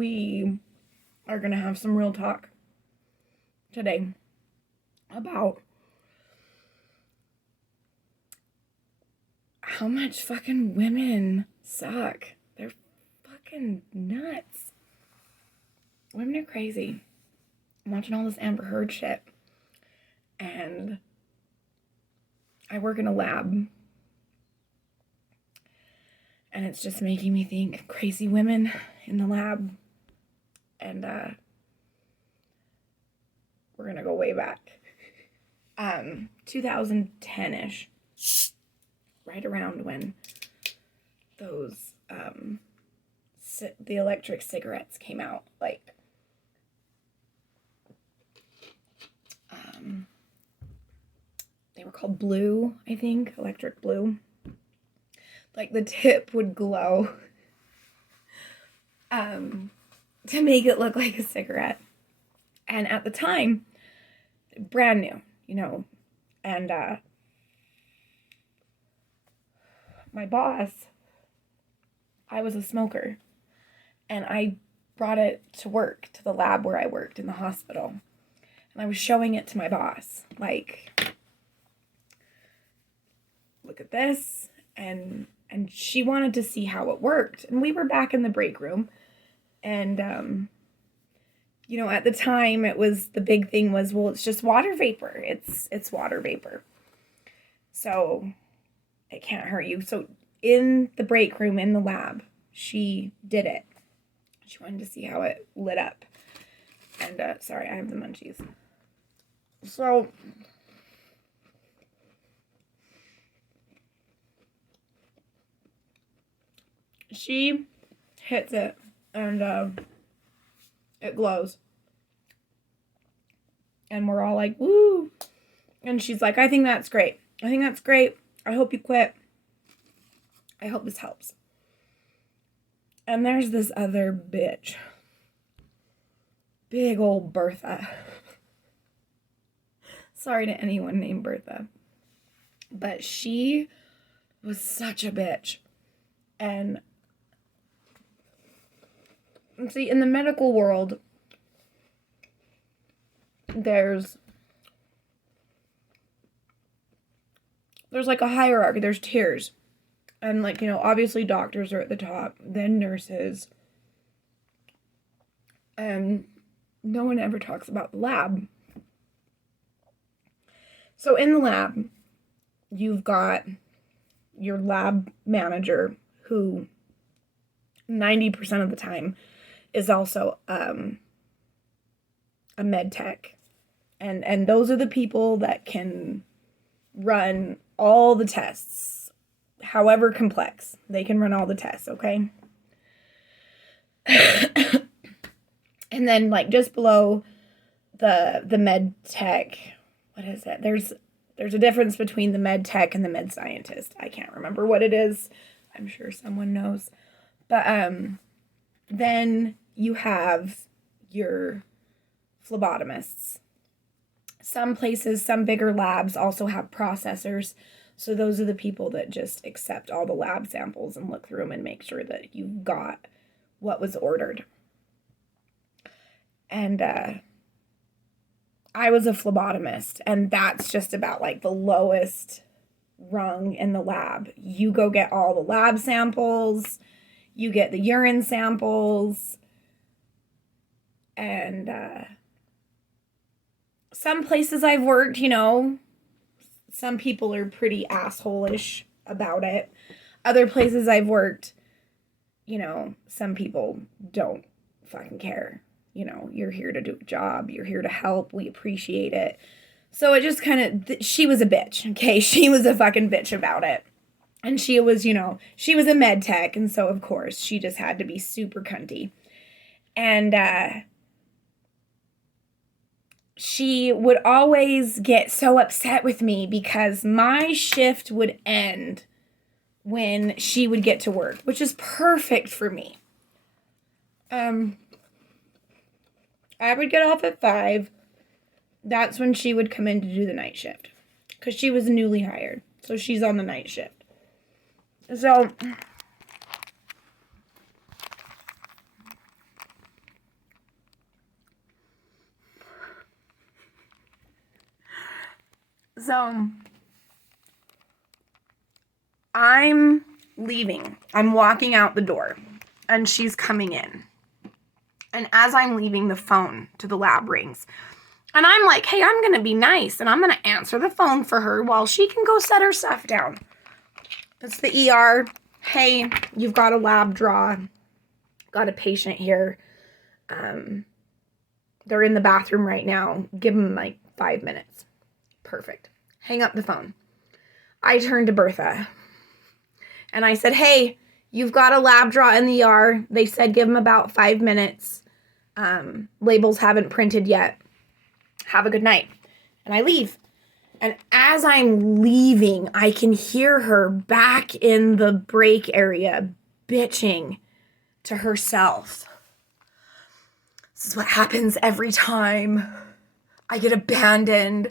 we are going to have some real talk today about how much fucking women suck. They're fucking nuts. Women are crazy. I'm watching all this Amber Heard shit. And I work in a lab. And it's just making me think crazy women in the lab. And we're going to go way back. 2010-ish. Right around when those, the electric cigarettes came out. Like, they were called Blue, I think. Electric Blue. Like, the tip would glow to make it look like a cigarette. And at the time, brand new, you know. And my boss, I was a smoker. And I brought it to work, to the lab where I worked in the hospital. And I was showing it to my boss. Like, look at this. And she wanted to see how it worked. And we were back in the break room. And, you know, at the time, it was, the big thing was, well, it's just water vapor. It's water vapor. So, it can't hurt you. So, in the break room, in the lab, she did it. She wanted to see how it lit up. And, sorry, I have the munchies. So, she hits it, and it glows. And we're all like, woo! And she's like, I think that's great. I think that's great. I hope you quit. I hope this helps. And there's this other bitch. Big old Bertha. Sorry to anyone named Bertha. But she was such a bitch. And see, in the medical world, there's like a hierarchy. There's tiers. And, like, you know, obviously doctors are at the top, then nurses. And no one ever talks about the lab. So in the lab, you've got your lab manager, who 90% of the time is also a med tech. And those are the people that can run all the tests. However complex, they can run all the tests, okay? And then, like, just below the med tech, what is it? There's a difference between the med tech and the med scientist. I can't remember what it is. I'm sure someone knows. But then you have your phlebotomists. Some places, some bigger labs also have processors. So those are the people that just accept all the lab samples and look through them and make sure that you got what was ordered. And I was a phlebotomist, and that's just about like the lowest rung in the lab. You go get all the lab samples, you get the urine samples, and some places I've worked, you know, some people are pretty asshole-ish about it. Other places I've worked, you know, some people don't fucking care. You know, you're here to do a job. You're here to help. We appreciate it. So it just kind of, she was a bitch, okay? She was a fucking bitch about it. And she was, you know, she was a med tech. And so, of course, she just had to be super cunty. And she would always get so upset with me because my shift would end when she would get to work, which is perfect for me. I would get off at 5. That's when she would come in to do the night shift. Because she was newly hired. So she's on the night shift. So So I'm leaving. I'm walking out the door, and she's coming in. And as I'm leaving, the phone to the lab rings. And I'm like, hey, I'm going to be nice, and I'm going to answer the phone for her while she can go set her stuff down. It's the ER. Hey, you've got a lab draw. Got a patient here. They're in the bathroom right now. Give them like 5 minutes. Perfect. Hang up the phone. I turned to Bertha. And I said, hey, you've got a lab draw in the ER. They said give them about 5 minutes. Labels haven't printed yet. Have a good night. And I leave. And as I'm leaving, I can hear her back in the break area bitching to herself. This is what happens every time I get abandoned.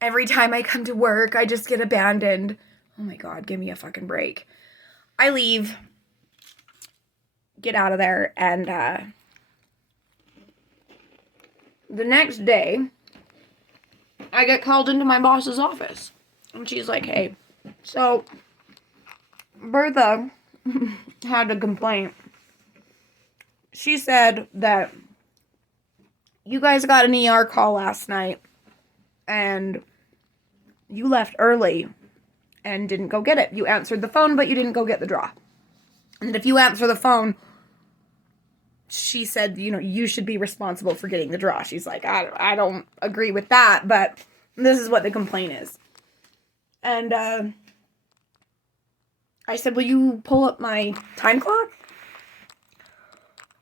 Every time I come to work, I just get abandoned. Oh my God, give me a fucking break. I leave, get out of there, and the next day, I get called into my boss's office. And she's like, hey, so Bertha had a complaint. She said that you guys got an ER call last night and you left early and didn't go get it. You answered the phone, but you didn't go get the draw. And if you answer the phone, she said, you should be responsible for getting the draw. She's like, I don't agree with that, but this is what the complaint is. And I said, will you pull up my time clock?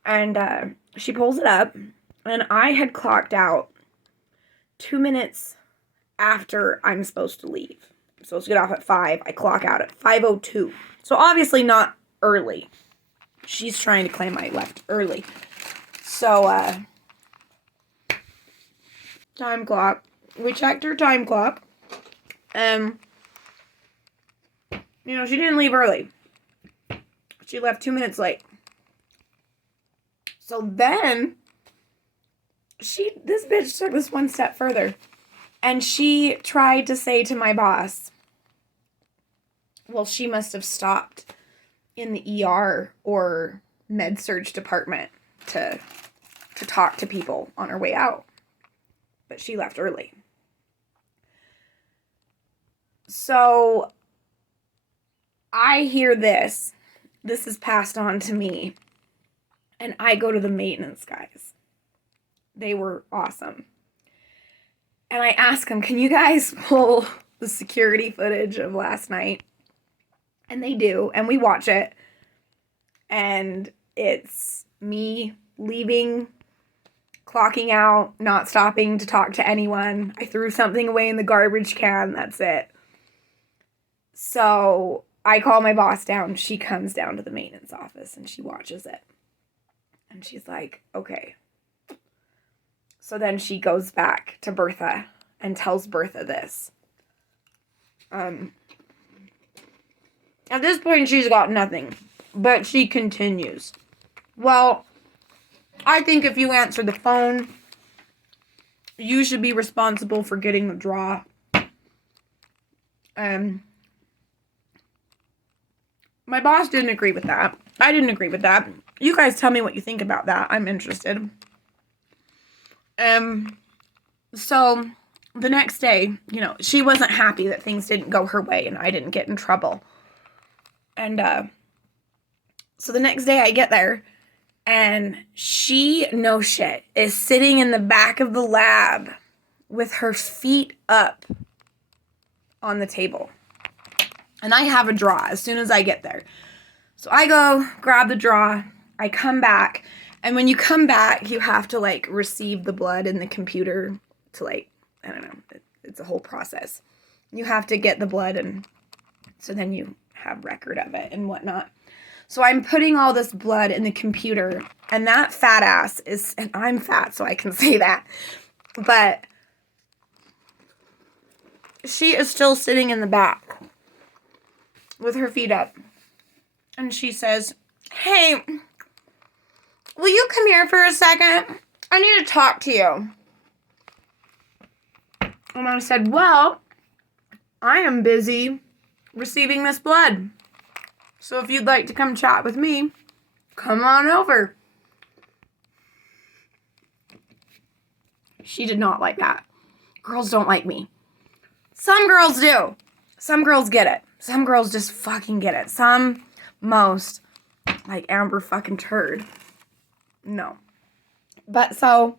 And she pulls it up, and I had clocked out 2 minutes after I'm supposed to leave. I'm supposed to get off at 5. I clock out at 5:02. So obviously not early. She's trying to claim I left early. So, time clock. We checked her time clock. She didn't leave early. She left 2 minutes late. So then, this bitch took this one step further. And she tried to say to my boss, well, she must have stopped in the ER or med-surg department to talk to people on her way out. But she left early. So I hear this. This is passed on to me. And I go to the maintenance guys. They were awesome. And I ask them, can you guys pull the security footage of last night? And they do. And we watch it. And it's me leaving, clocking out, not stopping to talk to anyone. I threw something away in the garbage can. That's it. So I call my boss down. She comes down to the maintenance office and she watches it. And she's like, okay. So then she goes back to Bertha and tells Bertha this. At this point, she's got nothing. But she continues. Well, I think if you answer the phone, you should be responsible for getting the draw. My boss didn't agree with that. I didn't agree with that. You guys tell me what you think about that. I'm interested. So the next day, she wasn't happy that things didn't go her way and I didn't get in trouble. And, so the next day I get there and she, no shit, is sitting in the back of the lab with her feet up on the table. And I have a draw as soon as I get there. So I go grab the draw. I come back. And when you come back, you have to, receive the blood in the computer to, I don't know. It's a whole process. You have to get the blood, and so then you have record of it and whatnot. So I'm putting all this blood in the computer, and that fat ass is, and I'm fat, so I can say that, but she is still sitting in the back with her feet up. And she says, hey, will you come here for a second? I need to talk to you. And I said, well, I am busy receiving this blood. So if you'd like to come chat with me, come on over. She did not like that. Girls don't like me. Some girls do. Some girls get it. Some girls just fucking get it. Most, like Amber fucking turd. No. But so,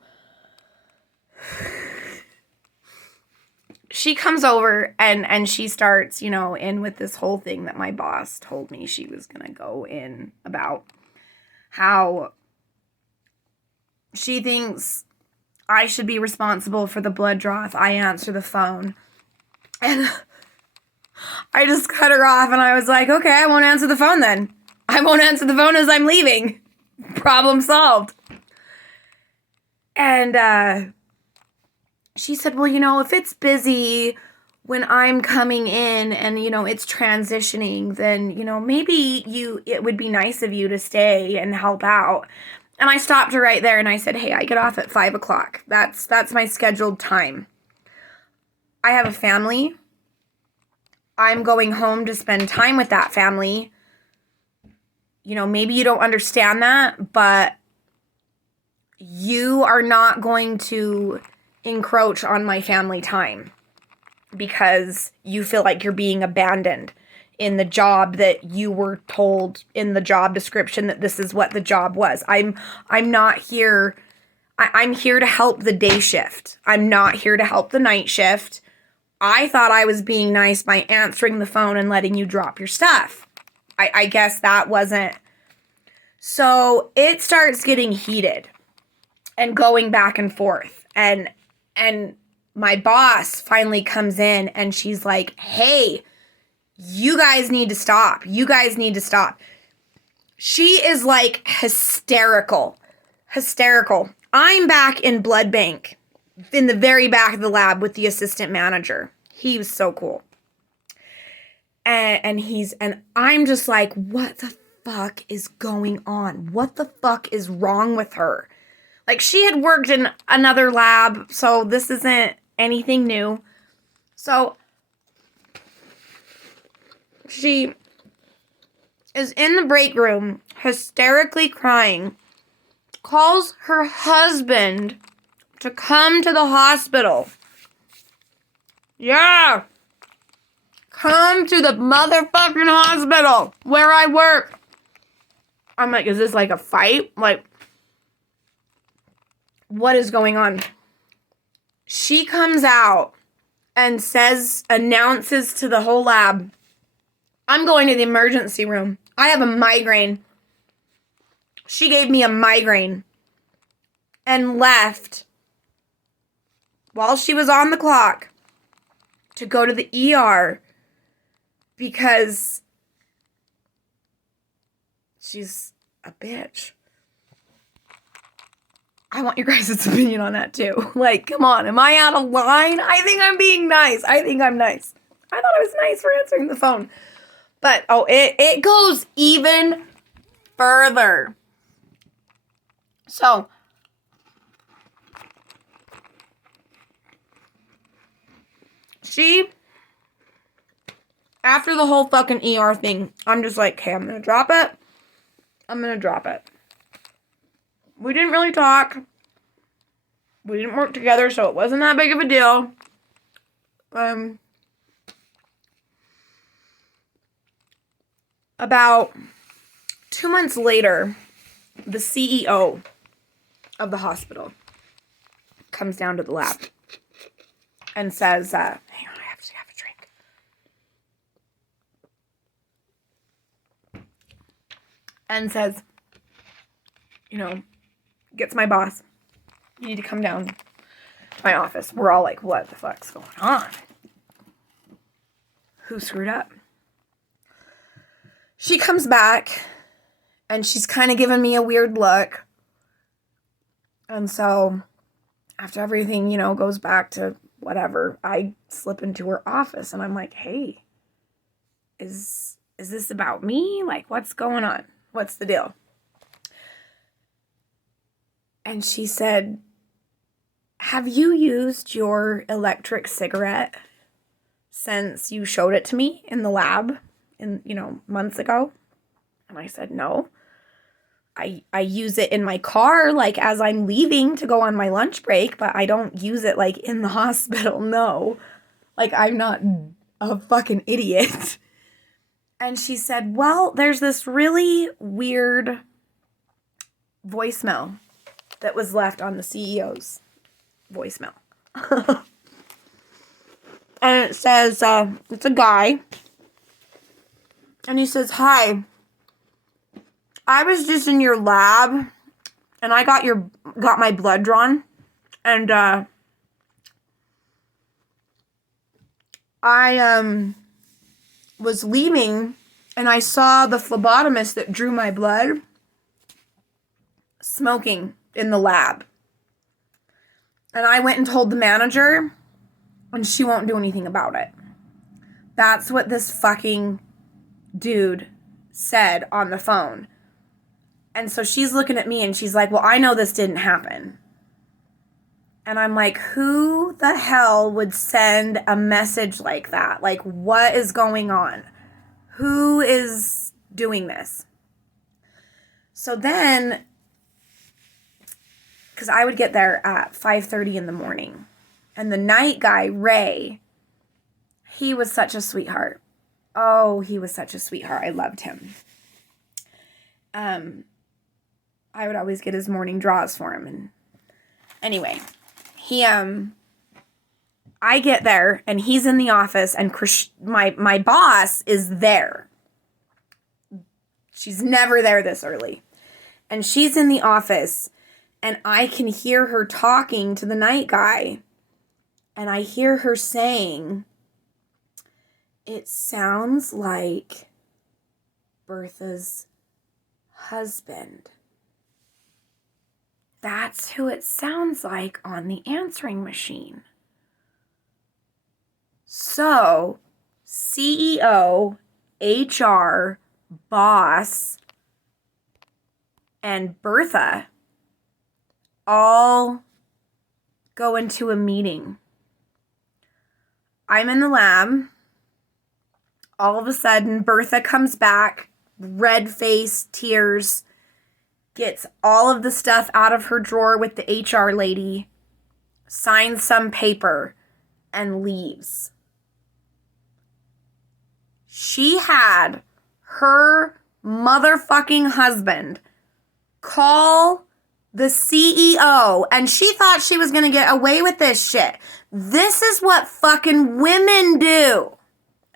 she comes over and she starts, in with this whole thing that my boss told me she was going to go in about. How she thinks I should be responsible for the blood draw if I answer the phone. And I just cut her off and I was like, okay, I won't answer the phone then. I won't answer the phone as I'm leaving. Problem solved. And she said, well, if it's busy when I'm coming in and, it's transitioning, then, maybe it would be nice of you to stay and help out. And I stopped her right there and I said, hey, I get off at 5 o'clock. That's my scheduled time. I have a family. I'm going home to spend time with that family. Maybe you don't understand that, but you are not going to encroach on my family time because you feel like you're being abandoned in the job that you were told in the job description that this is what the job was. I'm not here. I'm here to help the day shift. I'm not here to help the night shift. I thought I was being nice by answering the phone and letting you drop your stuff. I guess that wasn't. So it starts getting heated and going back and forth. And my boss finally comes in and she's like, hey, you guys need to stop. You guys need to stop. She is like hysterical. I'm back in blood bank in the very back of the lab with the assistant manager. He was so cool. And I'm just like, what the fuck is going on? What the fuck is wrong with her? Like, she had worked in another lab, so this isn't anything new. So she is in the break room, hysterically crying, calls her husband to come to the hospital. Yeah. Come to the motherfucking hospital where I work. I'm like, is this like a fight? Like, what is going on? She comes out and announces to the whole lab, I'm going to the emergency room. I have a migraine. She gave me a migraine and left while she was on the clock to go to the ER because she's a bitch. I want your guys' opinion on that too. Like, come on, am I out of line? I think I'm being nice. I think I'm nice. I thought I was nice for answering the phone. But, it goes even further. So, after the whole fucking ER thing, I'm just like, okay, I'm going to drop it. We didn't really talk. We didn't work together, so it wasn't that big of a deal. About 2 months later, the CEO of the hospital comes down to the lab and says, hang on, I have to have a drink. And says, gets my boss, you need to come down to my office. We're all like, what the fuck's going on? Who screwed up? She comes back and she's kind of giving me a weird look. And so after everything, goes back to whatever, I slip into her office and I'm like, hey, is this about me? Like, what's going on? What's the deal? And she said, have you used your electric cigarette since you showed it to me in the lab months ago? And I said, no. I use it in my car, like, as I'm leaving to go on my lunch break, but I don't use it, like, in the hospital, no. Like, I'm not a fucking idiot. And she said, well, there's this really weird voicemail that was left on the CEO's voicemail. And it says, it's a guy. And he says, hi, I was just in your lab and I got my blood drawn. And, I, was leaving and I saw the phlebotomist that drew my blood smoking in the lab. And I went and told the manager and she won't do anything about it. That's what this fucking dude said on the phone. And so she's looking at me and she's like, well, I know this didn't happen. And I'm like, who the hell would send a message like that? Like, what is going on? Who is doing this? So then, because I would get there at 5:30 in the morning. And the night guy, Ray, he was such a sweetheart. Oh, he was such a sweetheart. I loved him. I would always get his morning draws for him. And anyway, I get there and he's in the office and my boss is there. She's never there this early. And she's in the office and I can hear her talking to the night guy. And I hear her saying, it sounds like Bertha's husband. That's who it sounds like on the answering machine. So, CEO, HR, boss, and Bertha all go into a meeting. I'm in the lab. All of a sudden, Bertha comes back, red face, tears, gets all of the stuff out of her drawer with the HR lady, signs some paper, and leaves. She had her motherfucking husband call the CEO, and she thought she was going to get away with this shit. This is what fucking women do.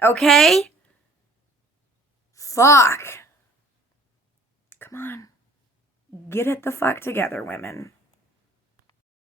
Okay? Fuck. Come on. Get it the fuck together, women.